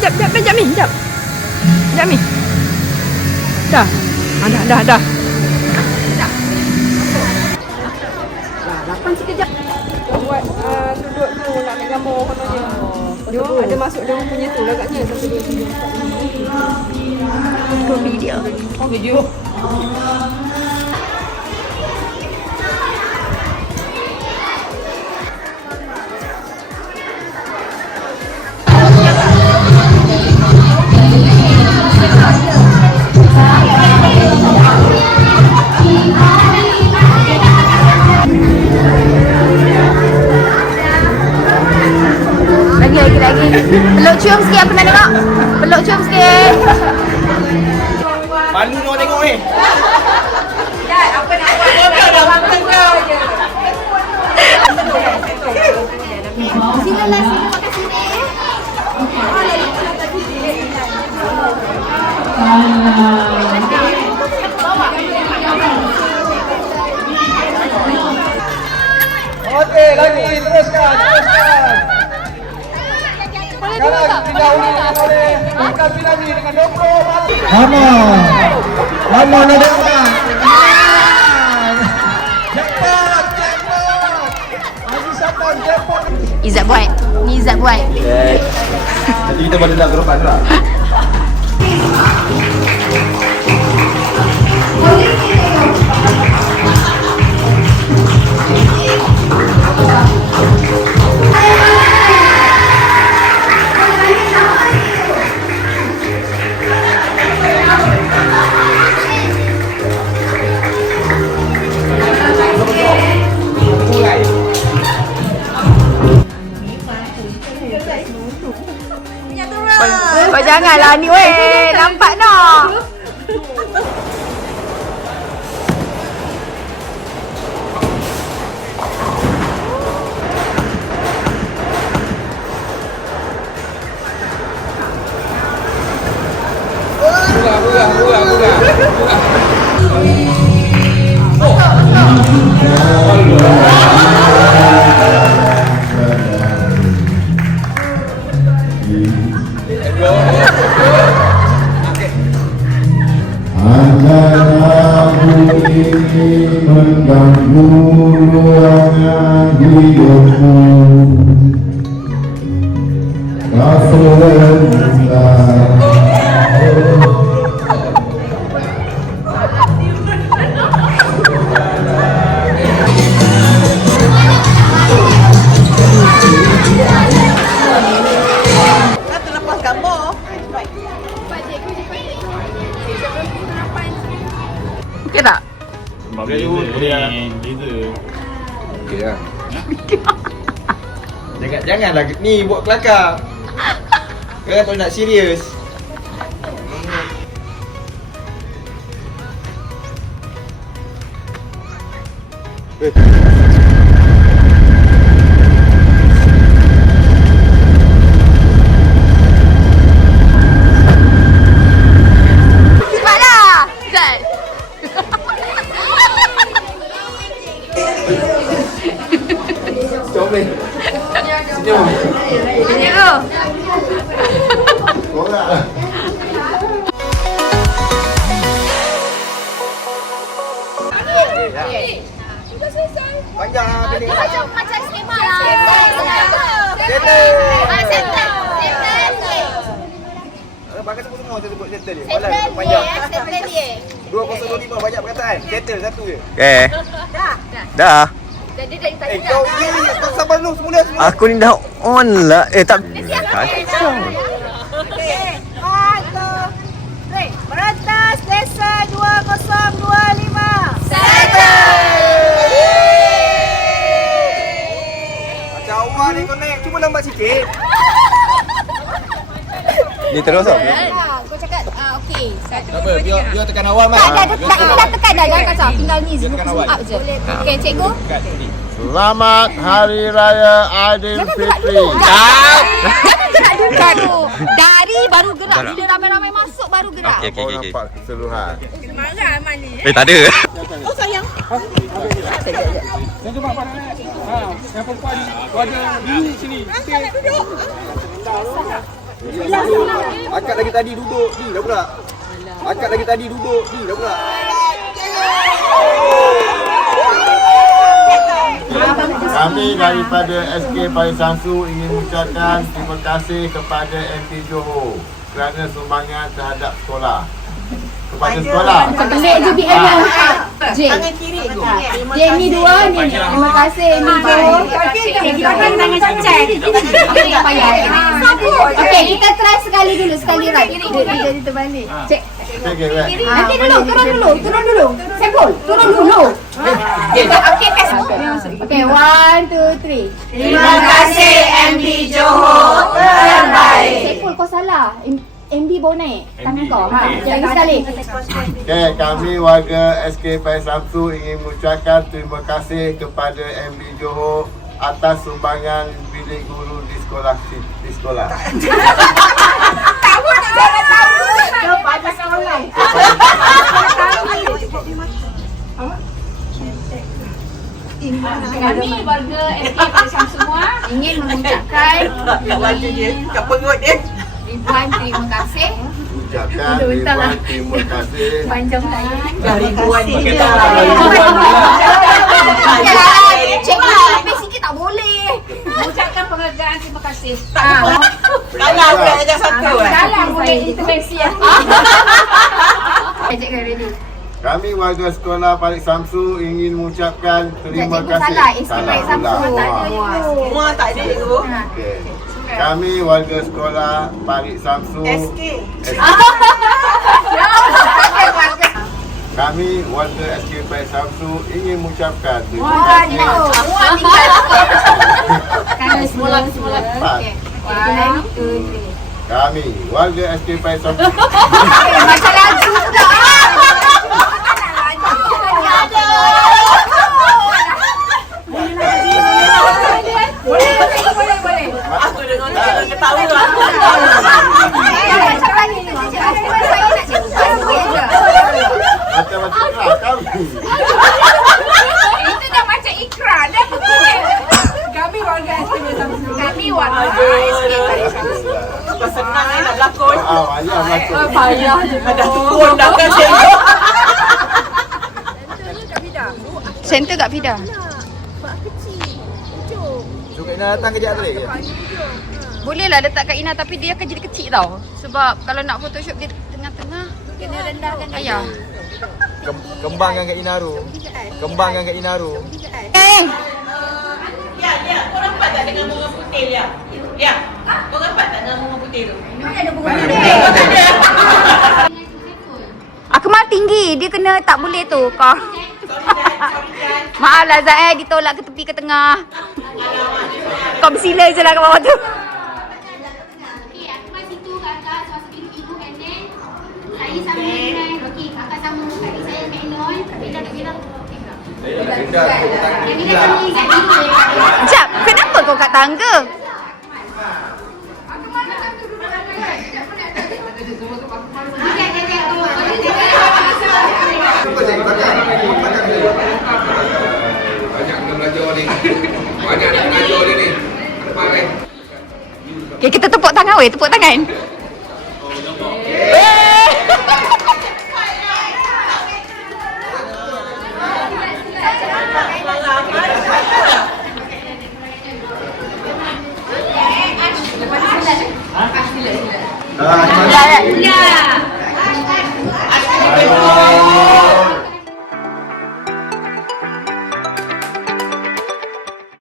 Jap, Mi. Jap, Mi. Dah. Dah. Lapan sekejap. Buat sudut tu nak ambil gambar kononnya. Dia ada masuk dia punya tu lah agaknya. Satu dua tiga. Video. Lagi. Peluk cium sikit, apa nak tengok? Peluk cium sikit. Malu nak tengok ni. Apa nak buat? Abang tengok je. Silalah makan sini. Okey, lagi teruskan. Sekarang didahului oleh Angkat Pinami dengan 20 mati. Lama nak dekat. Cepat. Haji Satan, cepat. Izzat buat. Ni Izzat buat. Nanti kita balik nak gerokan lah. Kau janganlah ni weh. Nampak tak? Mengganggu luarnya hidupmu. Okey tak? Okey lah. Janganlah ni buat kelakar. Kan kalau nak serius. Cepatlah. Izzat. Comel. Senyum. Senyum. Korang. Sudah selesai. Panjang lah pilih. Macam skema lah. Settle. Settle. Pakai semua saya sebut settle dia. Settle dia. Panjang. Settle dia. 2025 banyak perkataan. Settle satu je. Okay. Dah. Jadi dari tadi Kau ni kau sabar dulu semula. Aku ni dah on lah. Tak. Kacau. Okey. 1, 2, 3. Berantas Desa 2025. Settle. Macam awak ni kau naik. Cuba lambat sikit. Ni terus tau. Kau cakap okey. Apa? Biar tekan awal mas. Dah tekan dah. Jangan kacau. Tinggal ni zoom up je. Okey, cikgu. Selamat Hari Raya Aidilfitri. Jangan gerak dulu. Dari baru gerak. Bila ramai-ramai masuk baru gerak. Okey. Nampak keseluruhan. Marah Aman ni. Tak ada. Oh sayang. Yang tu mak pandang yang perempuan ada diri sini. Nak duduk. Akak lagi tadi duduk ni dah pula. Akak lagi tadi duduk ni dah pula. Kami daripada SK Pari Samsu ingin mengucapkan terima kasih kepada MP Johor kerana sumbangan terhadap sekolah. Kepada sekolah. Pelik je BM yang tangan kiri tu. J ni dua ni. Terima kasih ni Johor. Tangan cacat. Tak payah. Okey, kita try sekali dulu, sekali right. Dia terbalik. Cek. Okay, right. Nanti dulu, turun dulu. Saiful, turun dulu. Okey, test. Okey, 1 2 3. Terima kasih MD Johor terbaik. Saiful, kau salah. MD bawa naik tangan kau. Jangan sekali. Okay, kami warga SK Pari Samsu ingin mengucapkan terima kasih kepada MD Johor atas sumbangan bilik guru di sekolah. Kami warga SK Pari Samsu semua ingin mengucapkan ribuan terima kasih. Ucapkan ribuan terima kasih. Panjang lagi. Ribuan kita. Cik lah, lebih sikit tak boleh. Mengucapkan penghargaan terima kasih. Kalau boleh aja satu. Dalam boleh intervensi ya. Cik ready. Kami warga sekolah Parik Samsu ingin mengucapkan terima Cikgu kasih. salah, SK Parik Samsu. Semua tak ada itu. Okey. Kami warga sekolah Parik Samsu. SK. Kami warga SK Parik Samsu ingin mengucapkan terima Wah, kasih. Kan semula. Empat. 1 2 3. Kami warga SK Parik Samsu. Macam lagu juga. Boleh. Aku dengar dia ketawa. Macam-macam lah kami. Itu dah macam ikrar dah. Kami warga SK Pari Samsu. Kami warga SK Pari Samsu. Senang nak berlakon. Ayah masuk. Payah je. Dah turun dah kan cikgu. Center kat Fida. So Kak Ina datang kejap tadi. Boleh lah letak kat Ina tapi dia akan jadi kecil tau. Sebab kalau nak photoshop dia tengah-tengah. Kena rendahkan ayah. Kembangkan Kak Ina tu. Kembangkan Kak Ina tu. Lihat, kau nampak tak dengan bunga putih Lihat? Lihat, kau nampak tak dengan bunga putih tu? Mana ada bunga putih? Akmal tinggi, dia kena tak boleh tu kau. Maaf lah Zat ditolak ke tepi ke tengah. Kau bersila je lah kat bawah tu. Okey, Akmal situ kat atas, masuk ibu and then saya sama dengan okey, kakak sama adik saya Kak Inon, Bella kat Bella. Yang Bella sama Izzat ni. Jap, kenapa kau kat tangga? Okay, kita tepuk tangan weh, tepuk tangan.